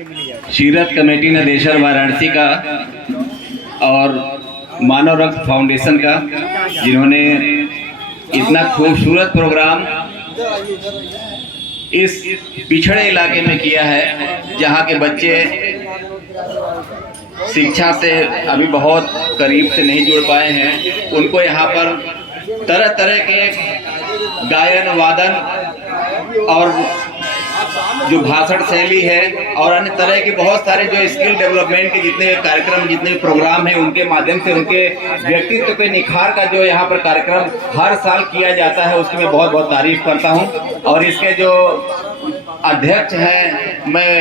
शीरत committee ने देशर वाराणसी का और मानव रक्त फाउंडेशन का, जिन्होंने इतना खूबसूरत प्रोग्राम इस पिछड़े इलाके में किया है, जहाँ के बच्चे शिक्षा से अभी बहुत करीब से नहीं जुड़ पाए हैं। उनको यहाँ पर तरह तरह के गायन वादन और जो भाषण शैली है और अन्य तरह के बहुत सारे जो स्किल डेवलपमेंट के जितने कार्यक्रम, जितने प्रोग्राम हैं, उनके माध्यम से उनके व्यक्तित्व के निखार का जो यहाँ पर कार्यक्रम हर साल किया जाता है, उसकी मैं बहुत बहुत तारीफ करता हूँ। और इसके जो अध्यक्ष हैं, मैं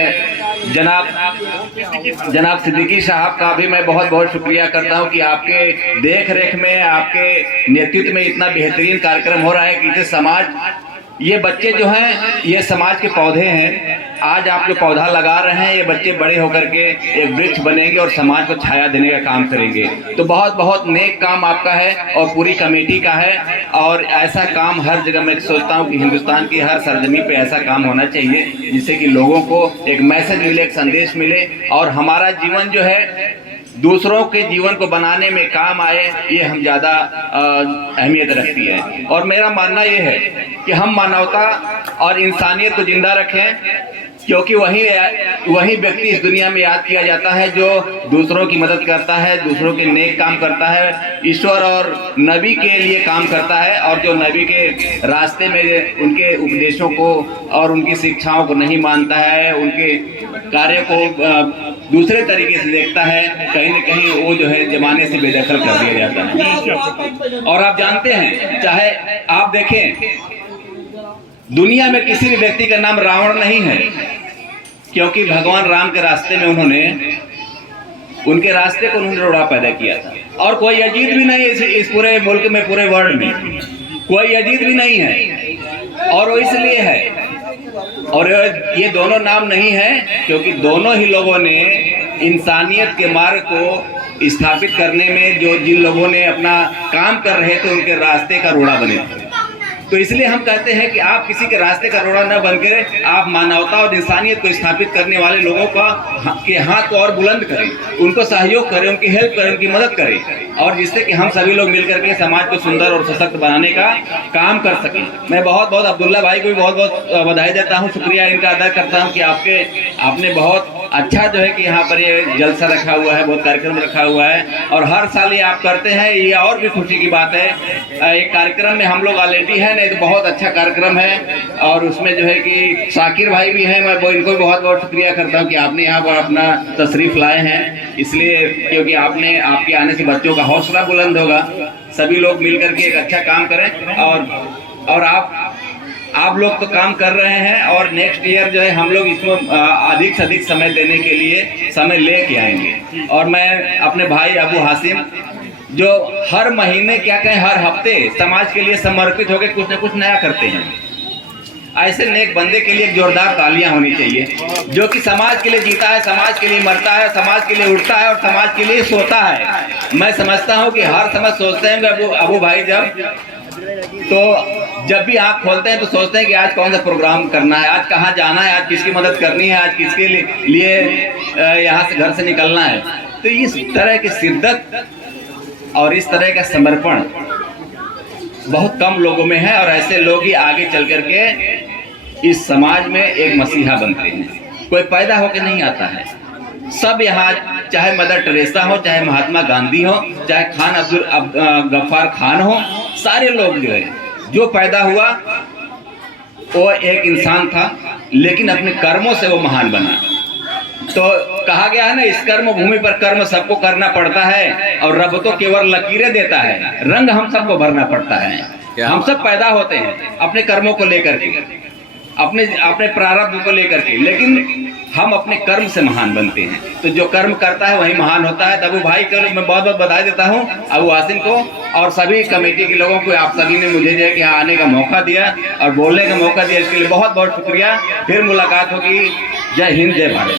जनाब सिद्दीकी साहब का भी मैं बहुत बहुत शुक्रिया करता हूं कि आपके देख रेख में, आपके नेतृत्व में इतना बेहतरीन कार्यक्रम हो रहा है कि समाज, ये बच्चे जो हैं ये समाज के पौधे हैं। आज आप जो पौधा लगा रहे हैं, ये बच्चे बड़े होकर के एक वृक्ष बनेंगे और समाज को छाया देने का काम करेंगे। तो बहुत बहुत नेक काम आपका है और पूरी कमेटी का है। और ऐसा काम हर जगह मैं सोचता हूँ कि हिंदुस्तान की हर सरजमी पे ऐसा काम होना चाहिए, जिससे कि लोगों को एक मैसेज मिले, एक संदेश मिले और हमारा जीवन जो है दूसरों के जीवन को बनाने में काम आए, ये हम ज़्यादा अहमियत रखती है। और मेरा मानना ये है कि हम मानवता और इंसानियत को जिंदा रखें, क्योंकि वही व्यक्ति इस दुनिया में याद किया जाता है जो दूसरों की मदद करता है, दूसरों के नेक काम करता है, ईश्वर और नबी के लिए काम करता है, और जो नबी के रास्ते में उनके उपदेशों को और उनकी शिक्षाओं को नहीं मानता है, उनके कार्य को दूसरे तरीके से देखता है, कहीं न कहीं वो जो है जमाने से बेदखल कर दिया जाता है। और आप जानते हैं, चाहे आप देखें दुनिया में किसी भी व्यक्ति का नाम रावण नहीं है, क्योंकि भगवान राम के रास्ते में उनके रास्ते को उन्होंने रोड़ा पैदा किया था। और कोई अजीत भी नहीं है इस पूरे मुल्क में, पूरे वर्ल्ड में कोई अजीत भी नहीं है। और वो इसलिए है, और ये दोनों नाम नहीं है क्योंकि दोनों ही लोगों ने इंसानियत के मार्ग को स्थापित करने में जिन लोगों ने अपना काम कर रहे थे, उनके रास्ते का रोड़ा बने थे। तो इसलिए हम कहते हैं कि आप किसी के रास्ते का रोड़ा न बनकर आप मानवता और इंसानियत को स्थापित करने वाले लोगों के हाथ को और बुलंद करें, उनको सहयोग करें, उनकी हेल्प करें, उनकी मदद करें, और जिससे कि हम सभी लोग मिलकर के समाज को सुंदर और सशक्त बनाने का काम कर सकें। मैं बहुत बहुत अब्दुल्ला भाई को भी बहुत बहुत बधाई देता हूँ, शुक्रिया इनका अदा करता हूँ कि आपने बहुत अच्छा जो है कि यहाँ पर ये जलसा रखा हुआ है, बहुत कार्यक्रम रखा हुआ है और हर साल ये आप करते हैं, ये और भी खुशी की बात है। एक कार्यक्रम में हम लोग ऑलरेडी हैं, नहीं तो बहुत अच्छा कार्यक्रम है। और उसमें जो है कि शाकिर भाई भी हैं, मैं इनको भी बहुत बहुत शुक्रिया करता हूँ कि आपने यहाँ पर अपना तशरीफ लाए हैं, इसलिए क्योंकि आपके आने से बच्चों का हौसला बुलंद होगा। सभी लोग मिलकर के एक अच्छा काम करें और आप लोग तो काम कर रहे हैं, और नेक्स्ट ईयर जो है हम लोग इसमें अधिक से अधिक समय देने के लिए समय लेके आएंगे। और मैं अपने भाई अबू हासिम, जो हर महीने क्या कहें हर हफ्ते समाज के लिए समर्पित होकर कुछ न कुछ नया करते हैं, ऐसे नेक बंदे के लिए एक जोरदार तालियां होनी चाहिए, जो कि समाज के लिए जीता है, समाज के लिए मरता है, समाज के लिए उठता है और समाज के लिए सोता है। मैं समझता हूं कि हर समय सोचते हैं अबू भाई जब भी आँख खोलते हैं तो सोचते हैं कि आज कौन सा प्रोग्राम करना है, आज कहाँ जाना है, आज किसकी मदद करनी है, आज किसके लिए यहाँ से घर से निकलना है। तो इस तरह की शिद्दत और इस तरह का समर्पण बहुत कम लोगों में है, और ऐसे लोग ही आगे चल करके इस समाज में एक मसीहा बनते हैं। कोई पैदा होकर नहीं आता है, सब यहाँ, चाहे मदर टेरेसा हो, चाहे महात्मा गांधी हो, चाहे खान अब्दुल गफ्फार खान हो, सारे लोग जो है जो पैदा हुआ वो एक इंसान था, लेकिन अपने कर्मों से वो महान बना। तो कहा गया है ना, इस कर्म भूमि पर कर्म सबको करना पड़ता है और रब तो केवल लकीरें देता है, रंग हम सबको भरना पड़ता है। हम सब पैदा होते हैं अपने कर्मों को लेकर के, अपने प्रारब्ध को लेकर के, लेकिन हम अपने कर्म से महान बनते हैं। तो जो कर्म करता है वही महान होता है। तब भाई को मैं बहुत बहुत बधाई देता हूँ, अबू हासिम को और सभी कमेटी के लोगों को। आप सभी ने मुझे जो है कि यहाँ आने का मौका दिया और बोलने का मौका दिया, इसके लिए बहुत बहुत शुक्रिया। फिर मुलाकात होगी। जय हिंद, जय भारत।